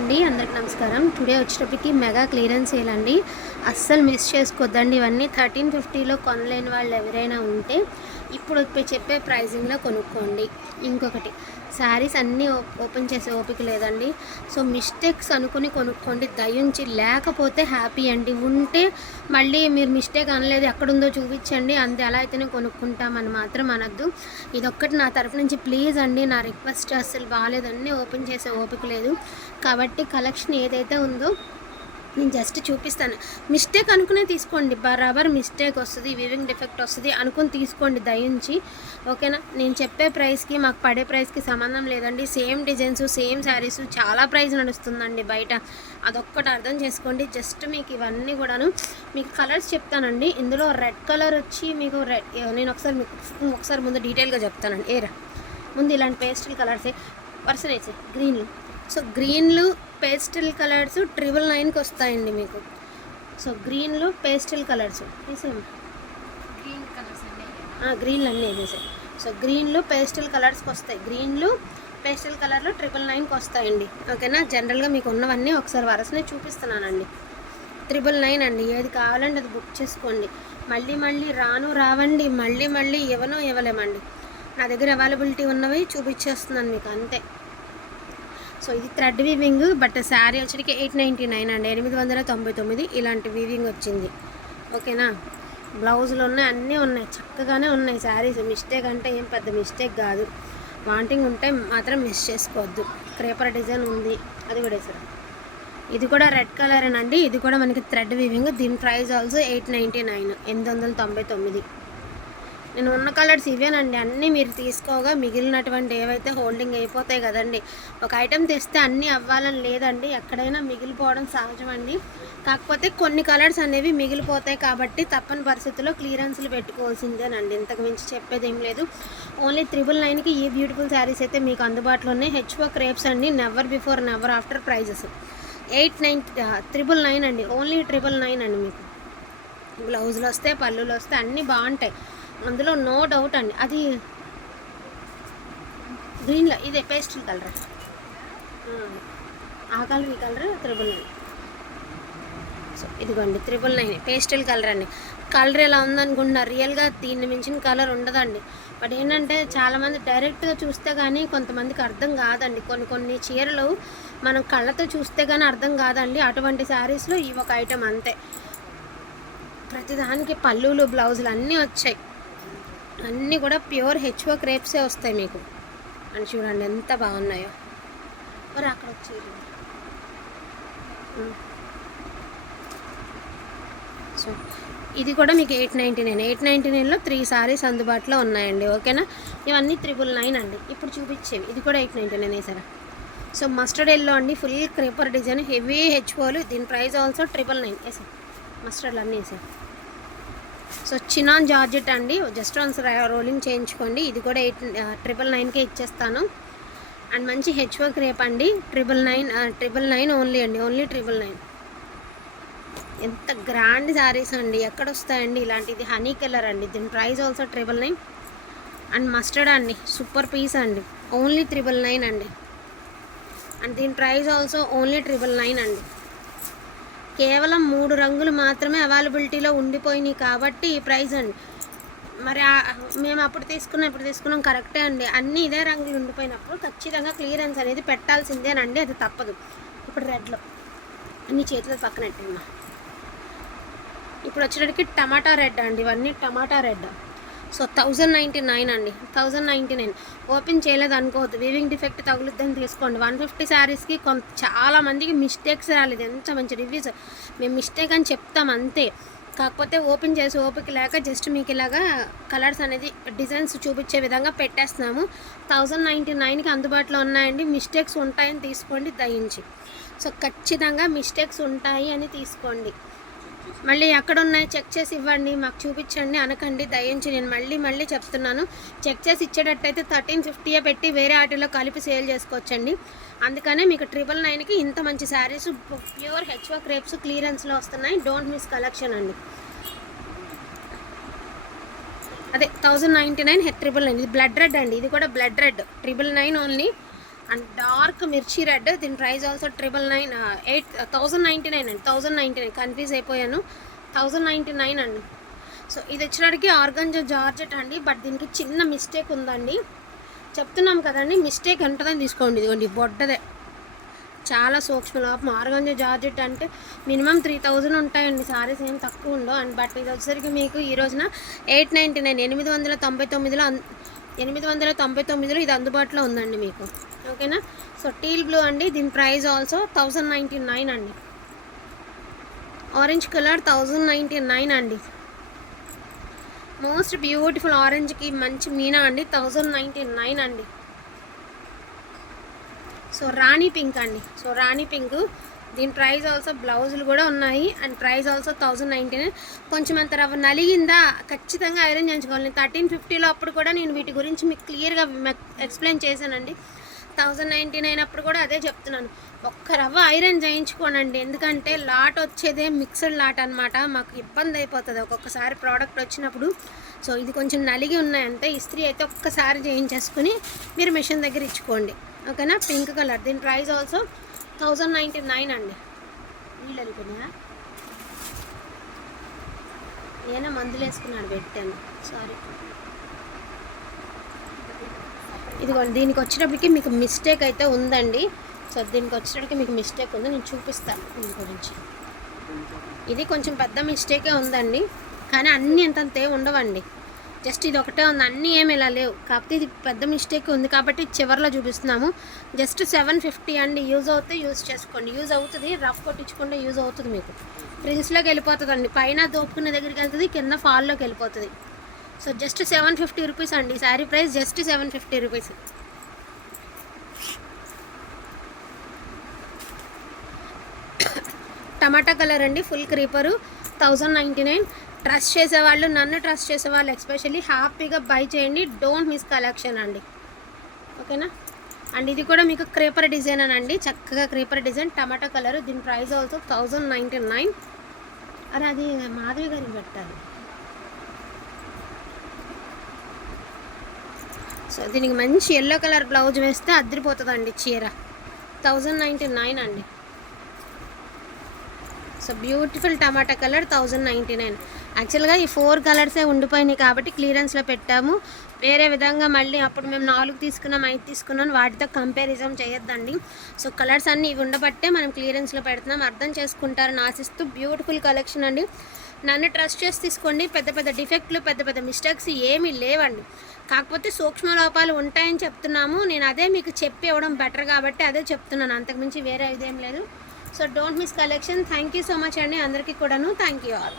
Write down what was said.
అండి అందరికి నమస్కారం. టుడే వచ్చేటప్పటికి మెగా క్లియరెన్స్ సేల్ అండి అస్సలు మిస్ చేసుకోవద్దండి ఇవన్నీ. థర్టీన్ ఫిఫ్టీలో కొనలేని వాళ్ళు ఎవరైనా ఉంటే ఇప్పుడు చెప్పే ప్రైజింగ్లో కొనుక్కోండి. ఇంకొకటి శారీస్ అన్నీ ఓ- ఓపెన్ చేసే ఓపిక లేదండి. సో మిస్టేక్స్ అనుకుని కొనుక్కోండి. దయించి లేకపోతే హ్యాపీ అండి. ఉంటే మళ్ళీ మీరు మిస్టేక్ అనలేదు ఎక్కడుందో చూపించండి. అంతే ఎలా అయితేనే కొనుక్కుంటామని మాత్రం అనొద్దు. ఇదొక్కటి నా తరఫు నుంచి ప్లీజ్ అండి. నా రిక్వెస్ట్ అస్సలు బాగాలేదన్నీ ఓపెన్ చేసే ఓపిక లేదు. కాబట్టి కలెక్షన్ ఏదైతే ఉందో నేను జస్ట్ చూపిస్తాను. మిస్టేక్ అనుకునే తీసుకోండి. బరాబర్ మిస్టేక్ వస్తుంది వివింగ్ డిఫెక్ట్ వస్తుంది అనుకుని తీసుకోండి దయించి. ఓకేనా నేను చెప్పే ప్రైస్కి మాకు పడే ప్రైస్కి సంబంధం లేదండి. సేమ్ డిజైన్స్ సేమ్ శారీస్ చాలా ప్రైస్ నడుస్తుందండి బయట. అదొక్కటి అర్థం చేసుకోండి. జస్ట్ మీకు ఇవన్నీ కూడాను మీకు కలర్స్ చెప్తానండి. ఇందులో రెడ్ కలర్ వచ్చి మీకు రెడ్ నేను ఒకసారి మీకు ఒకసారి ముందు డీటెయిల్గా చెప్తానండి. ఏరా? ముందు ఇలాంటి పేస్టల్ కలర్సే పర్సన్ వేసే గ్రీన్లు సో గ్రీన్లు పేస్టల్ కలర్స్ ట్రిపుల్ నైన్కి వస్తాయండి మీకు. సో గ్రీన్లు పేస్టల్ కలర్స్. తీసేమ్మా గ్రీన్ కలర్స్ అండి గ్రీన్లు అన్నీ వేసాయి సో గ్రీన్లు పేస్టల్ కలర్స్కి వస్తాయి. గ్రీన్లు పేస్టల్ కలర్లు ట్రిపుల్ నైన్కి వస్తాయండి. ఓకేనా? జనరల్గా మీకు ఉన్నవన్నీ ఒకసారి వరుసనే చూపిస్తున్నానండి. త్రిబుల్ నైన్ అండి. ఏది కావాలంటే అది బుక్ చేసుకోండి. మళ్ళీ మళ్ళీ రాను రావండి. మళ్ళీ మళ్ళీ ఇవ్వను ఇవ్వలేమండి. నా దగ్గర అవైలబిలిటీ ఉన్నవి చూపించేస్తున్నాను మీకు అంతే. సో ఇది థ్రెడ్ వీవింగ్ బట్ శారీ వచ్చరికి ఎయిట్ నైంటీ నైన్ అండి. ఎనిమిది వందల తొంభై తొమ్మిది ఇలాంటి వీవింగ్ వచ్చింది. ఓకేనా? బ్లౌజులు ఉన్నాయి అన్నీ ఉన్నాయి. చక్కగానే ఉన్నాయి శారీస్. మిస్టేక్ అంటే ఏం పెద్ద మిస్టేక్ కాదు. వాంటింగ్ ఉంటే మాత్రం మిస్ చేసుకోవద్దు. క్రేపర్ డిజైన్ ఉంది. అది కూడా సార్ ఇది కూడా రెడ్ కలర్ అండి ఇది కూడా మనకి థ్రెడ్ వీవింగ్. దీని price also eight ninety nine. ఎనిమిది వందల తొంభై తొమ్మిది. నేను ఉన్న కలర్స్ ఇవేనండి. అన్నీ మీరు తీసుకోగా మిగిలినటువంటి ఏవైతే హోల్డింగ్ అయిపోతాయి కదండి. ఒక ఐటెం తెస్తే అన్నీ అవ్వాలని లేదండి. ఎక్కడైనా మిగిలిపోవడం సహజం అండి కాకపోతే కొన్ని కలర్స్ అనేవి మిగిలిపోతాయి కాబట్టి తప్పని పరిస్థితుల్లో క్లియరెన్స్లు పెట్టుకోవాల్సిందేనండి. ఇంతకు మించి చెప్పేది ఏం లేదు. ఓన్లీ త్రిబుల్ నైన్కి ఈ బ్యూటిఫుల్ శారీస్ అయితే మీకు అందుబాటులో ఉన్నాయి. హెచ్ఓ క్రేప్స్ అండి. Never before never after prices. Eight nine triple nine అండి. ఓన్లీ ట్రిబుల్ నైన్ అండి మీకు. బ్లౌజులు వస్తాయి పళ్ళులు వస్తాయి అన్నీ బాగుంటాయి. అందులో నో డౌట్ అండి. అది గ్రీన్లో ఇదే పేస్టల్ కలర్ ఆ కలర్ ఈ కలర్ త్రిబుల్ నైన్ సో ఇదిగోండి త్రిబుల్ నైన్ పేస్టల్ కలర్ అండి. కలర్ ఎలా ఉందనుకుంటున్నారు రియల్గా దీన్ని మించిన కలర్ ఉండదండి. బట్ ఏంటంటే చాలామంది డైరెక్ట్గా చూస్తే కానీ కొంతమందికి అర్థం కాదండి. కొన్ని కొన్ని చీరలు మనం కళ్ళతో చూస్తే కానీ అర్థం కాదండి. అటువంటి శారీస్లో ఈ ఒక ఐటెం అంతే. ప్రతిదానికి పళ్ళులు బ్లౌజులు అన్నీ వచ్చాయి. అన్నీ కూడా ప్యూర్ హెచ్ఓ క్రేప్సే వస్తాయి మీకు. అని చూడండి ఎంత బాగున్నాయో. మరి అక్కడ వచ్చి సో ఇది కూడా మీకు eight ninety nine. Eight ninety నైన్లో త్రీ సారీస్ అందుబాటులో ఉన్నాయండి. ఓకేనా? ఇవన్నీ త్రిబుల్ నైన్ అండి. ఇప్పుడు చూపించేవి. ఇది కూడా ఎయిట్ నైంటీ నైన్ వేసారా? సో మస్టర్డ్ ఎల్లో అండి. ఫుల్ క్రేపర్ డిజైన్ హెవీ హెచ్ఓలు దీని ప్రైస్ ఆల్సో ట్రిపుల్ నైన్ వేసాం మస్టర్డ్లు అన్నీ వేసాం సో చినాన్ జార్జెట్ అండి. జస్ట్ వన్స్ రోలింగ్ చేయించుకోండి. ఇది కూడా ఎయిట్ ట్రిపుల్ నైన్కే ఇచ్చేస్తాను. అండ్ మంచి హెచ్ఓ క్రేప్ అండి. Triple nine triple nine only అండి. Only triple nine. ఎంత గ్రాండ్ శారీస్ అండి. ఎక్కడ వస్తాయండి ఇలాంటిది హనీ కలర్ అండి. దీని price also triple nine. And mustard అండి. సూపర్ పీస్ అండి. ఓన్లీ ట్రిపుల్ నైన్ అండి. అండ్ దీని price also only triple nine అండి. కేవలం మూడు రంగులు మాత్రమే అవైలబిలిటీలో ఉండిపోయినాయి కాబట్టి ప్రైస్ అండి. మరి మేము అప్పుడు తీసుకున్నాం ఇప్పుడు తీసుకున్నాం కరెక్టే అండి. అన్నీ ఇదే రంగులు ఉండిపోయినప్పుడు ఖచ్చితంగా క్లియరెన్స్ అనేది పెట్టాల్సిందేనండి అది తప్పదు. ఇప్పుడు రెడ్లో అన్ని చేతుల పక్కన ఇప్పుడు వచ్చేటప్పటికి టమాటా రెడ్ అండి. ఇవన్నీ tomato red. So thousand ninety nine అండి. Thousand ninety nine. ఓపెన్ చేయలేదు అనుకోవద్దు. వీవింగ్ డిఫెక్ట్ తగులుద్దని తీసుకోండి. వన్ ఫిఫ్టీ శారీస్కి కొంత చాలా మందికి మిస్టేక్స్ రాలేదు. ఎంత మంచి రివ్యూస్ మేము మిస్టేక్ అని చెప్తాం అంతే. కాకపోతే ఓపెన్ చేసి ఓపిక లేక జస్ట్ మీకు ఇలాగా కలర్స్ అనేది డిజైన్స్ చూపించే విధంగా పెట్టేస్తున్నాము. థౌజండ్ నైంటీ నైన్కి అందుబాటులో ఉన్నాయండి. మిస్టేక్స్ ఉంటాయని తీసుకోండి. దయించి. సో ఖచ్చితంగా మిస్టేక్స్ ఉంటాయి అని తీసుకోండి. మళ్ళీ ఎక్కడ ఉన్నాయి చెక్ చేసి ఇవ్వండి మాకు చూపించండి అనకండి దయించి నేను మళ్ళీ మళ్ళీ చెప్తున్నాను. చెక్ చేసి ఇచ్చేటట్టయితే థర్టీన్ ఫిఫ్టీయే పెట్టి వేరే వాటిలో కలిపి సేల్ చేసుకోవచ్చండి. అందుకనే మీకు ట్రిపుల్ నైన్కి ఇంత మంచి శారీస్ ప్యూర్ హెచ్ఓ క్రేప్స్ క్లియరెన్స్లో వస్తున్నాయి. డోంట్ మిస్ కలెక్షన్ అండి. అదే thousand ninety nine head triple nine. ఇది బ్లడ్ రెడ్ అండి. ఇది కూడా blood red. Triple nine only. And dark mirchi red దీని price also triple nine eight thousand ninety nine అండి. థౌజండ్ నైంటీ నైన్ కన్ఫ్యూజ్ అయిపోయాను. Thousand ninety nine అండి. So ఇది వచ్చేటికి ఆర్గంజా జార్జెట్ అండి బట్ దీనికి చిన్న మిస్టేక్ ఉందండి. చెప్తున్నాం కదండి మిస్టేక్ ఎంతదని తీసుకోండి. ఇదిగోండి బొడ్డదే. చాలా సూక్ష్మ. లోపం ఆర్గంజా జార్జెట్ అంటే మినిమం త్రీ థౌజండ్ ఉంటాయండి. సారీస్ ఏం తక్కువ ఉండవు. అండ్ బట్ ఇది వచ్చేసరికి మీకు ఈ రోజున ఎయిట్ నైంటీ నైన్ ఎనిమిది వందల తొంభై తొమ్మిదిలో ఎనిమిది వందల తొంభై తొమ్మిదిలో ఇది అందుబాటులో ఉందండి మీకు. ఓకేనా? సో టీల్ బ్లూ అండి. దీని price also thousand ninety nine అండి. Orange colour thousand ninety nine అండి మోస్ట్ బ్యూటిఫుల్ ఆరెంజ్కి మంచి మీనా అండి. థౌజండ్ నైంటీ నైన్ అండి. సో రాణి పింక్ అండి. సో రాణి పింక్. దీని ప్రైస్ ఆల్సో బ్లౌజులు కూడా ఉన్నాయి. And price also thousand ninety nine కొంచెం అంత రవ్వ నలిగిందా? ఖచ్చితంగా ఐరన్ చేయించుకోవాలి. థర్టీన్ ఫిఫ్టీలో అప్పుడు కూడా నేను వీటి గురించి మీకు క్లియర్గా ఎక్స్ప్లెయిన్ చేశానండి. థౌజండ్ నైంటీ నైన్ అప్పుడు కూడా అదే చెప్తున్నాను. ఒక్క రవ్వ ఐరన్ చేయించుకోనండి. ఎందుకంటే లాట్ వచ్చేదే మిక్స్డ్ లాట్ అనమాట మాకు ఇబ్బంది అయిపోతుంది. ఒక్కొక్కసారి ప్రోడక్ట్ వచ్చినప్పుడు. సో ఇది కొంచెం నలిగి ఉన్నాయంటే ఇస్త్రీ అయితే ఒక్కసారి చేయించేసుకుని మీరు మిషన్ దగ్గర ఇచ్చుకోండి. ఓకేనా? Pink colour. దీని price also thousand ninety nine అండి. వీళ్ళు వెళ్ళిపోయినా నేనే మందులు వేసుకున్నాను పెట్టాను. సారీ. ఇదిగోండి దీనికి వచ్చేటప్పటికి మీకు మిస్టేక్ అయితే ఉందండి. సో దీనికి వచ్చేటప్పటికి మీకు మిస్టేక్ ఉంది. నేను చూపిస్తాను దీని గురించి. ఇది కొంచెం పెద్ద మిస్టేకే ఉందండి. కానీ అన్నీ అంతంతే ఉండవండి. జస్ట్ ఇది ఒకటే ఉంది. అన్నీ ఏమి ఇలా లేవు. కాకపోతే ఇది పెద్ద మిస్టేక్ ఉంది కాబట్టి చివరిలో చూపిస్తున్నాము. జస్ట్ సెవెన్ ఫిఫ్టీ అండి. యూజ్ అవుతే యూజ్ చేసుకోండి. యూజ్ అవుతుంది. రఫ్ కొట్టించుకుంటే యూజ్ అవుతుంది మీకు. ఫ్రిల్స్లోకి వెళ్ళిపోతుంది అండి పైన దోపుకునే దగ్గరికి వెళ్తుంది. కింద ఫాల్లోకి వెళ్ళిపోతుంది. So just seven fifty rupees అండి. Sari price just seven fifty rupees tomato colour అండి. Full creeper thousand ninety nine trust చేసేవాళ్ళు నన్ను ట్రస్ట్ చేసేవాళ్ళు ఎస్పెషల్లీ హ్యాపీగా బై చేయండి. డోంట్ మిస్ కలెక్షన్ అండి. ఓకేనా? అండ్ ఇది కూడా మీకు క్రీపర్ డిజైన్ అండి. చక్కగా క్రీపర్ డిజైన్ టమాటా కలర్. దీని price also thousand ninety nine అరే అది మాధవి గారికి పెట్టాలి. సో దీనికి మంచి ఎల్లో కలర్ బ్లౌజ్ వేస్తే అద్దరిపోతుందండి చీర. థౌజండ్ నైంటీ నైన్ అండి. So beautiful tomato colour thousand ninety nine యాక్చువల్గా ఈ ఫోర్ కలర్సే ఉండిపోయినాయి కాబట్టి క్లియరెన్స్లో పెట్టాము. వేరే విధంగా మళ్ళీ అప్పుడు మేము నాలుగు తీసుకున్నాం ఐదు తీసుకున్నాం. వాటితో కంపారిజన్ చేయొద్దండి. సో కలర్స్ అన్నీ ఇవి ఉండబట్టే మనం క్లియరెన్స్లో పెడుతున్నాం. అర్థం చేసుకుంటారని ఆశిస్తూ బ్యూటిఫుల్ కలెక్షన్ అండి. నన్ను ట్రస్ట్ చేసి తీసుకోండి. పెద్ద పెద్ద డిఫెక్ట్లు పెద్ద పెద్ద మిస్టేక్స్ ఏమీ లేవండి. కాకపోతే సూక్ష్మ లోపాలు ఉంటాయని చెప్తున్నాము. నేను అదే మీకు చెప్పి ఇవ్వడం బెటర్ కాబట్టి అదే చెప్తున్నాను. అంతకుమించి వేరే ఇదేం లేదు. So don't miss collection thank you so much అండి. అందరికీ కూడాను. Thank you all